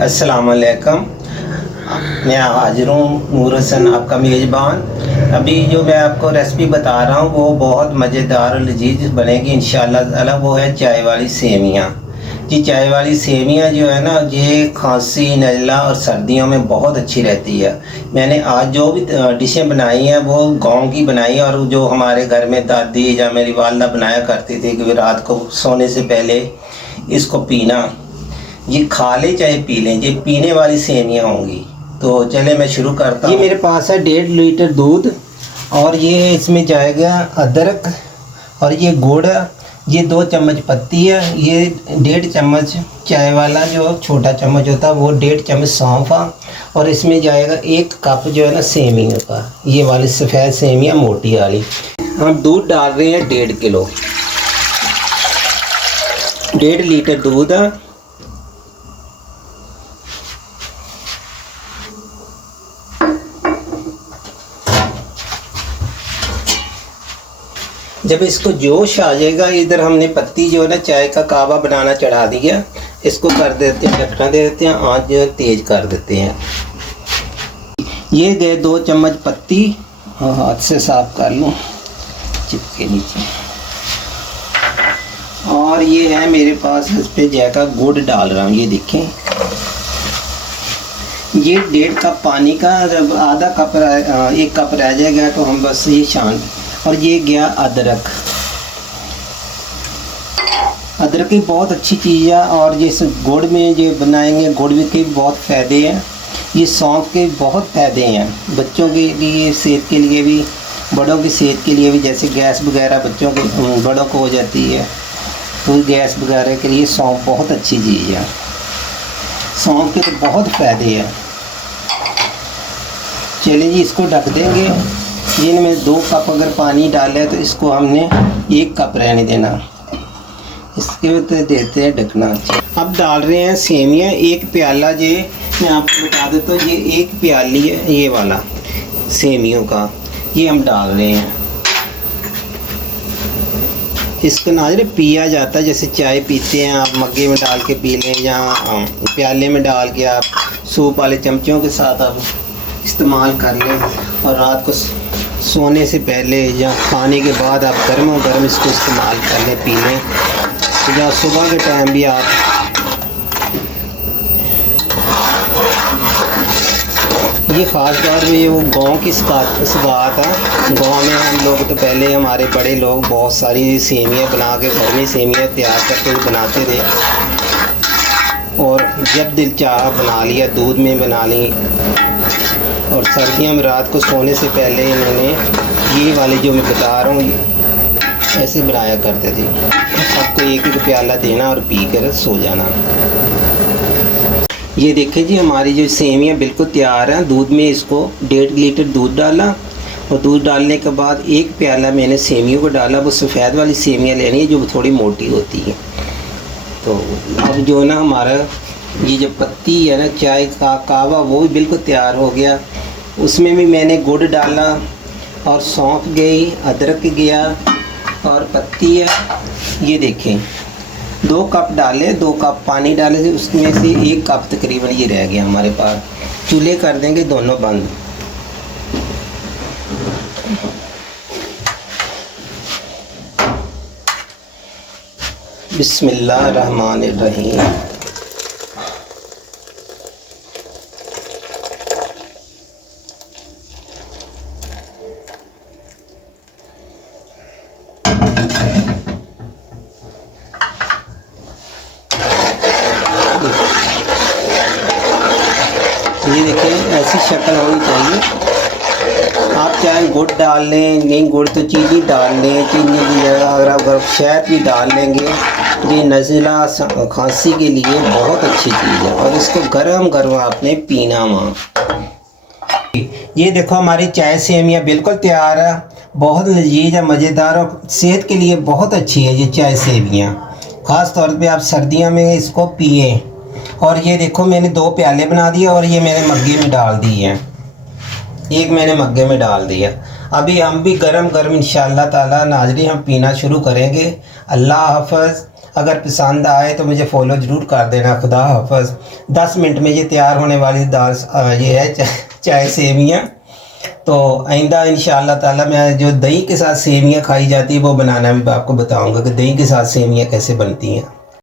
अस्सलाम वालेकुम। मैं हाजिर हूँ नूर हसन, आपका मेज़बान। अभी जो मैं आपको रेसिपी बता रहा हूँ वो बहुत मज़ेदार और लजीज बनेगी इंशाअल्लाह ताला। वो है चाय वाली सेमियाँ। जी, चाय वाली सेमियाँ जो है ना, ये खांसी, नज़ला और सर्दियों में बहुत अच्छी रहती है। मैंने आज जो भी डिशें बनाई हैं वो गाँव की बनाई है, और जो हमारे घर में दादी या मेरी वालदा बनाया करती थी कि रात को सोने से पहले इसको पीना। ये खा लें चाहे पी लें, ये पीने वाली सेमियाँ होंगी। तो चले मैं शुरू करता हूँ। ये मेरे पास है 1.5 लीटर दूध, और ये इसमें जाएगा अदरक, और ये गुड़, ये 2 चम्मच पत्ती है, ये 1.5 चम्मच चाय वाला जो छोटा चम्मच होता है वो 1.5 चम्मच सौंफ, और इसमें जाएगा 1 कप जो है ना सेमियों का, ये वाली सफ़ेद सेमियाँ मोटी वाली। हम दूध डाल रहे हैं 1.5 किलो, 1.5 लीटर दूध है। जब इसको जोश आ जाएगा, इधर हमने पत्ती जो है ना चाय का कावा बनाना चढ़ा दिया, इसको कर देते हैं, ढकना दे देते हैं, आँच जो है तेज़ कर देते हैं। ये गए 2 चम्मच पत्ती, हाथ से साफ कर लूँ चिपके नीचे। और ये है मेरे पास, इस पर जाएगा गुड़ डाल रहा हूँ। ये देखें, ये 1.5 कप पानी का, जब आधा कप 1 कप रह जाएगा तो हम बस ये छान। और ये गया अदरक। अदरक की बहुत अच्छी चीज़ है, और ये गुड़ में जो बनाएंगे, गुड़ के बहुत फ़ायदे हैं। ये सौंफ के बहुत फ़ायदे हैं, बच्चों के लिए, सेहत के लिए भी, बड़ों की सेहत के लिए भी। जैसे गैस वगैरह बच्चों के, बड़ों को हो जाती है, तो गैस वगैरह के लिए सौंफ बहुत अच्छी चीज़ है। सौंफ के तो बहुत फ़ायदे हैं। चलिए जी, इसको ढक देंगे। ये में 2 कप अगर पानी डाले तो इसको हमने 1 कप रहने देना। इसके ऊपर देते हैं ढकना। अब डाल रहे हैं सेमियाँ, 1 प्याला। ये मैं आपको बता देता हूँ, ये 1 प्याली है ये वाला सेमियों का, ये हम डाल रहे हैं। इसको नाज़रे पिया जाता है, जैसे चाय पीते हैं आप, मग्गे में डाल के पी लें, या प्याले में डाल के आप सूप वाले चमचों के साथ आप इस्तेमाल कर लें। और रात को सोने से पहले या खाने के बाद आप गर्म गर्म इसको इस्तेमाल कर लें, पी लें। या सुबह के टाइम भी आप ये ख़ास तौर पे वो गांव की सगात है। गांव में हम लोग तो पहले, हमारे बड़े लोग बहुत सारी सेमियाँ बना के घर में सेमियाँ तैयार करके बनाते थे, और जब दिल चाहा बना लिया, दूध में बना ली। और सर्दियों में रात को सोने से पहले इन्होंने ये वाले जो मैं बता रहा हूँ ऐसे बनाया करते थे। सबको 1-1 प्याला देना और पी कर सो जाना। ये देखिए जी, हमारी जो सेमियाँ बिल्कुल तैयार हैं। दूध में इसको 1.5 लीटर दूध डाला, और दूध डालने के बाद 1 प्याला मैंने सेमियों को डाला। वो सफ़ेद वाली सेमियाँ लेनी है जो थोड़ी मोटी होती है। तो अब जो ना हमारा ये जो पत्ती है ना चाय का कावा, वो भी बिल्कुल तैयार हो गया। उसमें भी मैंने गुड़ डाला, और सौंफ गई, अदरक गया, और पत्ती है। ये देखें, 2 कप डाले, 2 कप पानी डाले थे, उसमें से 1 कप तकरीबन ये रह गया हमारे पास। चूल्हे कर देंगे दोनों बंद। बिस्मिल्लाहिर्रहमानिर्रहीम। ये देखिए, ऐसी शक्ल होनी चाहिए। आप चाहे गुड़ डाल लें, नहीं गुड़ तो चीनी डाल लें, चीनी की जगह अगर शहद भी डाल लेंगे तो ये नज़ला खांसी के लिए बहुत अच्छी चीज़ है। और इसको गरम गरम आपने पीना वहाँ। ये देखो, हमारी चाय सेमियाँ बिल्कुल तैयार है, बहुत लजीज है, मज़ेदार, और सेहत के लिए बहुत अच्छी है ये चाय सेमियाँ। ख़ास तौर पे आप सर्दियों में इसको पिए। और ये देखो, मैंने 2 प्याले बना दिए, और ये मैंने मग्गे में डाल दिए हैं। 1 मैंने मग्गे में डाल दिया। अभी हम भी गरम गरम इंशाअल्लाह ताला नाज़रीन हम पीना शुरू करेंगे। अल्लाह हाफ़िज़। अगर पसंद आए तो मुझे फॉलो ज़रूर कर देना। खुदा हाफ़िज़। 10 मिनट में ये तैयार होने वाली दाल ये है चाय सेवियाँ। तो आइंदा इंशाअल्लाह ताला मैं जो दही के साथ सेवियाँ खाई जाती है वो बनाना भी आपको बताऊँगा कि दही के साथ सेवियाँ कैसे बनती हैं।